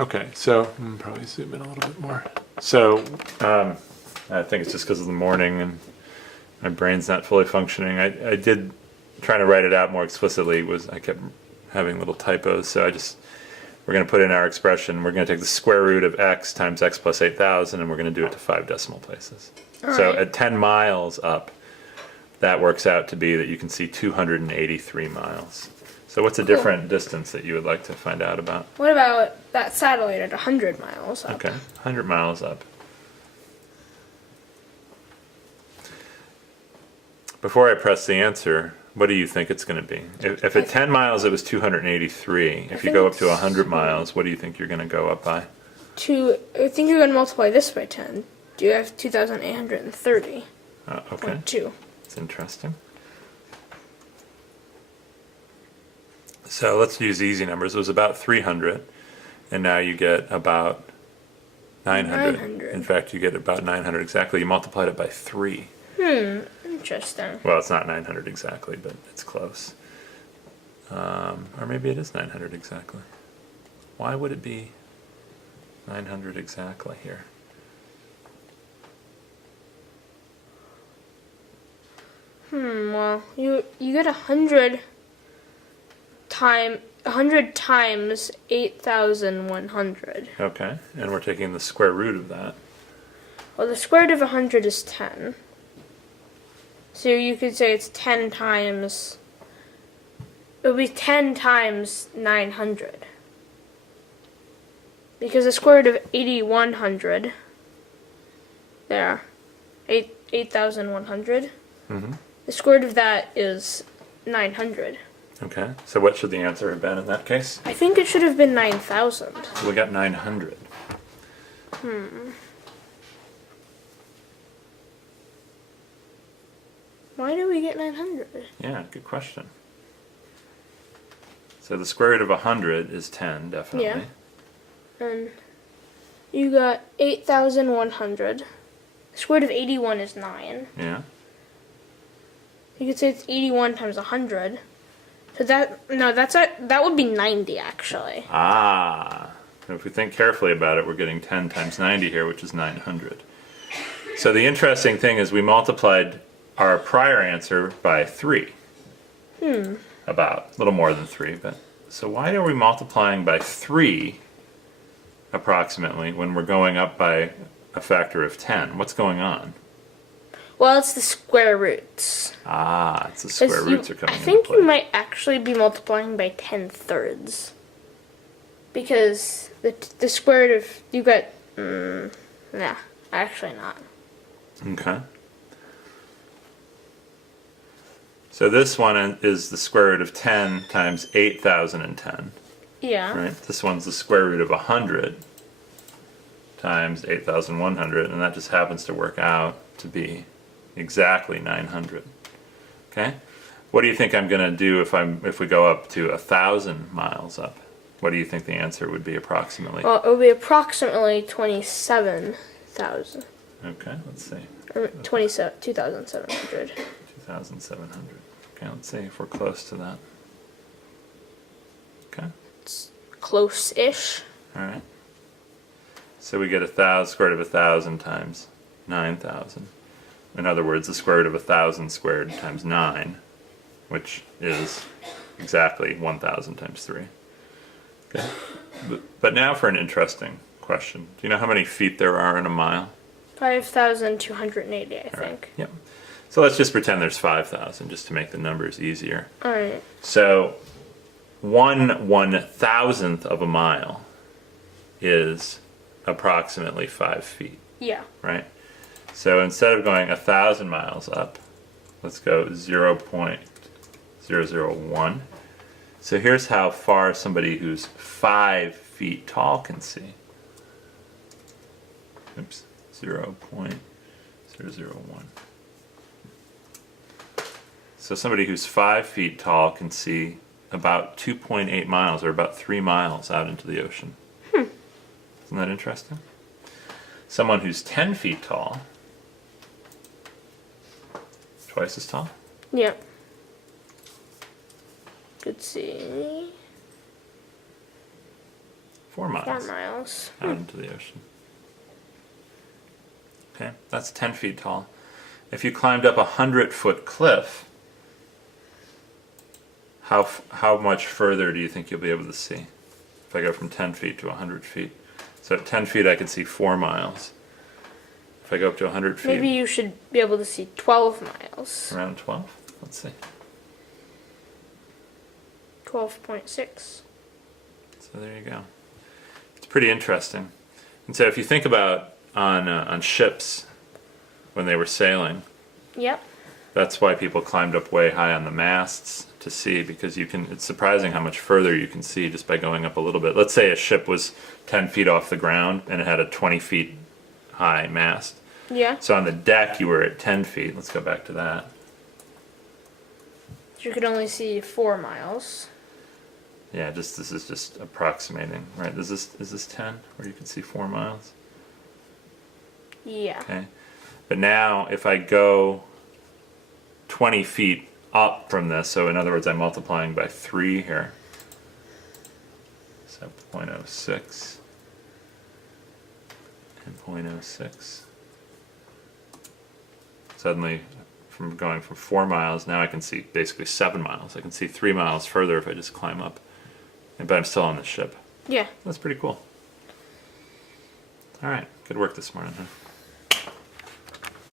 Okay, so probably zoom in a little bit more. So I think it's just because of the morning and my brain's not fully functioning. I did trying to write it out more explicitly. I kept having little typos, so we're going to put in our expression. We're going to take the square root of x times x plus 8,000, and we're going to do it to 5 decimal places. So at 10 miles up, that works out to be that you can see 283 miles. So what's a different distance that you would like to find out about? What about that satellite at 100 miles up? Okay, 100 miles up. Before I press the answer, what do you think it's going to be? If at 10 miles it was 283, if you go up to 100 miles, what do you think you're going to go up by? I think you're going to multiply this by 10. Do you have 2,830? Okay. 2. That's interesting. So let's use easy numbers. It was about 300, and now you get about 900. In fact, you get about 900 exactly. You multiplied it by 3. Interesting. Well, it's not 900 exactly, but it's close. Or maybe it is 900 exactly. Why would it be 900 exactly here? Well, you get 100 times 8,100. Okay, and we're taking the square root of that. Well, the square root of 100 is 10. So you could say it's 10 times... It would be 10 times 900. Because the square root of 8,100... There. 8,100. The square root of that is 900. Okay, so what should the answer have been in that case? I think it should have been 9,000. We got 900. Why do we get 900? Yeah, good question. So the square root of 100 is 10, definitely. Yeah. And you got 8,100. The square root of 81 is 9. Yeah. You could say it's 81 times 100. So that would be 90 actually. Ah. If we think carefully about it, we're getting 10 times 90 here, which is 900. So the interesting thing is we multiplied our prior answer by 3. About. A little more than 3. So why are we multiplying by 3 approximately when we're going up by a factor of 10? What's going on? Well, it's the square roots. Ah, it's the square roots are coming into play. I think you might actually be multiplying by 10/3. Because the square root of... You got... nah, actually not. Okay. So this one is the square root of 10 times 8,010. Yeah. Right? This one's the square root of 100 times 8,100, and that just happens to work out to be exactly 900. Okay? What do you think I'm going to do if we go up to 1,000 miles up? What do you think the answer would be approximately? Well, it would be approximately 27,000. Okay, let's see. Or 2,700. 2,700. Okay, let's see if we're close to that. Okay. It's close-ish. All right. So we get square root of 1,000 times 9,000. In other words, the square root of 1,000 squared times 9, which is exactly 1,000 times 3. Okay. But now for an interesting question. Do you know how many feet there are in a mile? 5,280, I think. Right. Yep. So let's just pretend there's 5,000 just to make the numbers easier. All right. So 1/1000th of a mile is approximately 5 feet. Yeah. Right? So instead of going 1,000 miles up, let's go 0.001. So here's how far somebody who's 5 feet tall can see. Oops, 0.001. So somebody who's 5 feet tall can see about 2.8 miles, or about 3 miles out into the ocean. Isn't that interesting? Someone who's 10 feet tall, twice as tall, Yep. Could see 4 miles. 4 miles. Out into the ocean. Okay, that's 10 feet tall. If you climbed up a 100-foot cliff, how much further do you think you'll be able to see? If I go from 10 feet to 100 feet. So at 10 feet I can see 4 miles. If I go up to 100 feet... Maybe you should be able to see 12 miles. Around 12? Let's see. 12.6. So there you go. It's pretty interesting. And so if you think about on ships when they were sailing, Yep. that's why people climbed up way high on the masts to see, because you can. It's surprising how much further you can see just by going up a little bit. Let's say a ship was 10 feet off the ground and it had a 20 feet high mast. Yeah. So on the deck you were at 10 feet. Let's go back to that. You could only see 4 miles. Yeah, this is just approximating, right? Is this 10 where you can see 4 miles? Yeah. Okay. But now if I go 20 feet up from this, so in other words I'm multiplying by 3 here, so 0.06 and 0.06. Suddenly from going from 4 miles, now I can see basically 7 miles. I can see 3 miles further if I just climb up. But I'm still on the ship. Yeah. That's pretty cool. All right, good work this morning, huh?